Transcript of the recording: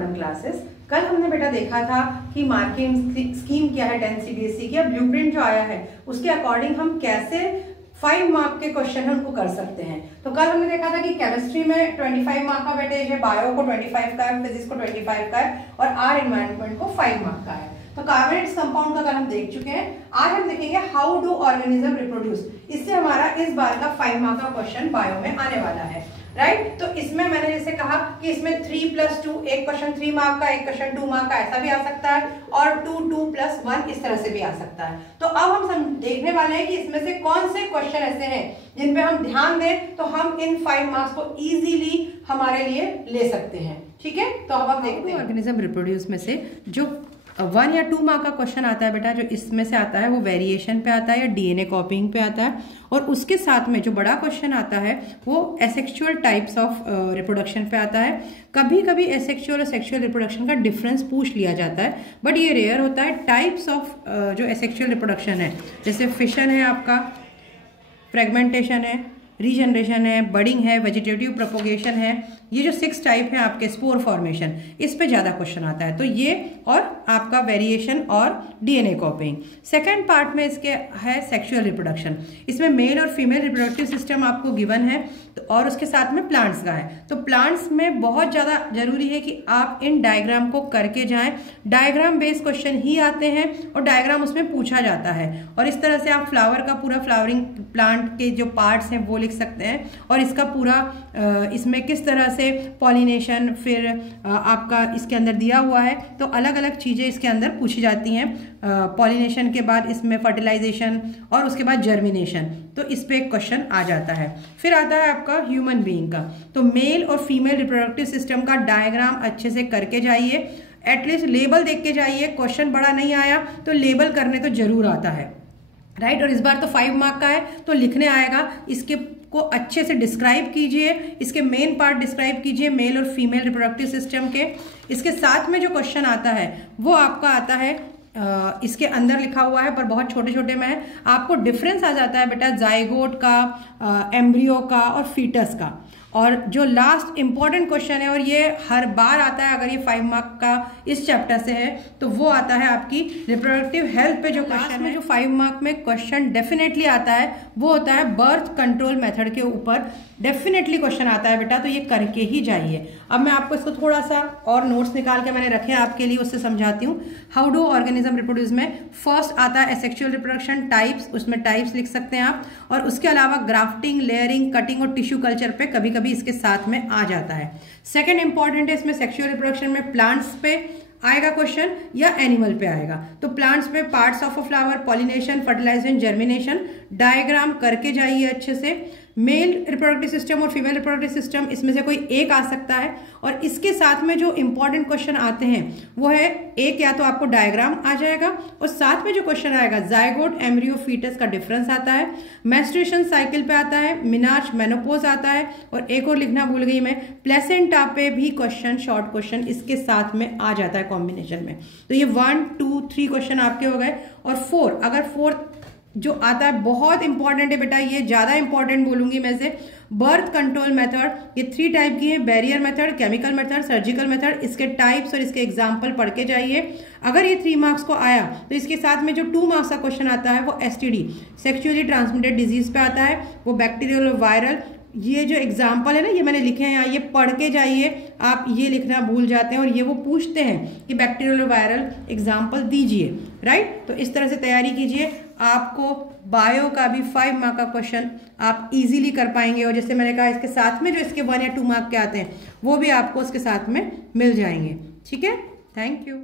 Madam classes. कल हमने बेटा देखा था कि मार्किंग स्कीम क्या है 10 CBSE की, ब्लूप्रिंट जो आया है उसके अकॉर्डिंग हम कैसे 5 मार्क के क्वेश्चन है उनको कर सकते हैं। तो कल हमने देखा था कि केमिस्ट्री में 25 मार्क का वेटेज है, बायो को 25 का है, फिजिक्स को 25 का है और आर एनवायरनमेंट को 5 मार्क का है। तो कार्बोनेट्स कंपाउंड का कल हम देख चुके हैं। आज हम देखेंगे हाउ डू ऑर्गेनिज्म रिप्रोड्यूस। इससे हमारा इस बार का 5 मार्क का क्वेश्चन बायो में आने वाला है, राइट। तो इसमें मैंने जैसे कहा कि इसमें 3+2 एक क्वेश्चन 3 मार्क का, एक क्वेश्चन 2 मार्क का ऐसा भी आ सकता है और 2+1 इस तरह से भी आ सकता है। तो अब हम देखने वाले हैं कि इसमें से कौन से क्वेश्चन ऐसे हैं जिन पे हम ध्यान दें तो हम इन 5 मार्क्स को इजीली हमारे लिए ले सकते हैं, ठीक है। तो अब आप देखते हैं ऑर्गेनिज्म रिप्रोड्यूस में से जो 1 या 2 मार्क का क्वेश्चन आता है बेटा, जो इसमें से आता है वो वेरिएशन पे आता है या डीएनए कॉपिंग पे आता है, और उसके साथ में जो बड़ा क्वेश्चन आता है वो एसेक्सुअल टाइप्स ऑफ रिप्रोडक्शन पे आता है। कभी कभी एसेक्सुअल और सेक्सुअल रिप्रोडक्शन का डिफरेंस पूछ लिया जाता है, बट ये रेयर होता है। टाइप्स ऑफ जो एसेक्सुअल रिप्रोडक्शन है, जैसे फिशन है आपका, फ्रेगमेंटेशन है, रीजनरेशन है, बडिंग है, वेजिटेटिव प्रोपोगेशन है, ये जो 6 टाइप है आपके, स्पोर फॉर्मेशन, इस पे ज्यादा क्वेश्चन आता है। तो ये और आपका वेरिएशन और डीएनए कॉपिंग। सेकंड पार्ट में इसके है सेक्सुअल रिप्रोडक्शन। इसमें मेल और फीमेल रिप्रोडक्टिव सिस्टम आपको गिवन है और उसके साथ में प्लांट्स का है। तो प्लांट्स में बहुत ज्यादा जरूरी है कि आप इन डायग्राम को करके जाएं। डायग्राम बेस्ड क्वेश्चन ही आते हैं और डायग्राम उसमें पूछा जाता है, और इस तरह से आप फ्लावर का पूरा फ्लावरिंग प्लांट के जो पार्ट्स हैं वो लिख सकते हैं, और इसका पूरा इसमें किस तरह से पॉलिनेशन, फिर आपका इसके अंदर दिया हुआ है तो अलग अलग चीजें इसके अंदर पूछी जाती हैं। पॉलिनेशन के बाद इसमें फर्टिलाइजेशन और उसके बाद जर्मिनेशन, तो इस पे एक क्वेश्चन आ जाता है। फिर आता है आपका ह्यूमन बीइंग का। तो मेल और फीमेल रिप्रोडक्टिव सिस्टम का डायग्राम अच्छे से करके जाइए, एटलीस्ट लेबल देख के जाइए। क्वेश्चन बड़ा नहीं आया तो लेबल करने तो जरूर आता है, राइट। और इस बार तो 5 मार्क का है तो लिखने आएगा। इसके को अच्छे से डिस्क्राइब कीजिए, इसके मेन पार्ट डिस्क्राइब कीजिए मेल और फीमेल रिप्रोडक्टिव सिस्टम के। इसके साथ में जो क्वेश्चन आता है वो आपका आता है इसके अंदर लिखा हुआ है पर बहुत छोटे छोटे में है। आपको डिफरेंस आ जाता है बेटा जाइगोट का, एम्ब्रियो का और फीटस का। और जो लास्ट इंपॉर्टेंट क्वेश्चन है, और ये हर बार आता है अगर ये 5 मार्क का इस चैप्टर से है, तो वो आता है आपकी रिप्रोडक्टिव हेल्थ पे जो क्वेश्चन है। जो 5 मार्क में क्वेश्चन डेफिनेटली आता है वो होता है बर्थ कंट्रोल मेथड के ऊपर डेफिनेटली क्वेश्चन आता है बेटा, तो ये करके ही जाइए। अब मैं आपको इसको थोड़ा सा और नोट्स निकाल के मैंने रखे हैं आपके लिए, उससे समझाती हूँ। हाउ डू ऑर्गेनिज्म रिप्रोड्यूस में फर्स्ट आता है एसेक्सुअल रिप्रोडक्शन टाइप्स, उसमें टाइप्स लिख सकते हैं आप, और उसके अलावा ग्राफ्टिंग, लेयरिंग, कटिंग और टिश्यू कल्चर पे कभी कभी इसके साथ में आ जाता है। सेकेंड इंपॉर्टेंट है इसमें सेक्सुअल रिप्रोडक्शन में प्लांट्स पे आएगा क्वेश्चन या एनिमल पे आएगा। तो प्लांट्स पे parts of a flower, pollination, fertilization, germination, diagram करके जाइए अच्छे से। मेल रिप्रोडक्टिव सिस्टम और फीमेल रिप्रोडक्टिव सिस्टम, इसमें से कोई एक आ सकता है, और इसके साथ में जो इंपॉर्टेंट क्वेश्चन आते हैं वो है एक, या तो आपको डायग्राम आ जाएगा और साथ में जो क्वेश्चन आएगा जाइगोट, एम्ब्रियो, फीटस का डिफरेंस आता है, मेंस्ट्रुएशन साइकिल पे आता है, मिनार्च, मेनोपोज आता है, और एक और लिखना भूल गई मैं, प्लेसेंटा पे भी क्वेश्चन, शॉर्ट क्वेश्चन इसके साथ में आ जाता है कॉम्बिनेशन में। तो ये 1, 2, 3 क्वेश्चन आपके हो गए। और 4, अगर 4 जो आता है बहुत इंपॉर्टेंट है बेटा, ये ज्यादा इंपॉर्टेंट बोलूंगी मैं से। बर्थ कंट्रोल मेथड, ये 3 टाइप की है, barrier method, chemical method, surgical method. इसके टाइप्स और इसके एग्जाम्पल पढ़ के जाइए। अगर ये 3 मार्क्स को आया तो इसके साथ में जो 2 मार्क्स का क्वेश्चन आता है वो एसटीडी, सेक्सुअली ट्रांसमिटेड डिजीज पे आता है, वो बैक्टीरियल और वायरल। ये जो एग्जाम्पल है ना, ये मैंने लिखे हैं यहाँ, ये पढ़ के जाइए। आप ये लिखना भूल जाते हैं और ये वो पूछते हैं कि बैक्टीरियल और वायरल एग्जाम्पल दीजिए, राइट। तो इस तरह से तैयारी कीजिए, आपको बायो का भी 5 मार्क का क्वेश्चन आप इजीली कर पाएंगे। और जैसे मैंने कहा इसके साथ में जो इसके 1 या 2 मार्क के आते हैं वो भी आपको उसके साथ में मिल जाएंगे, ठीक है। Thank you.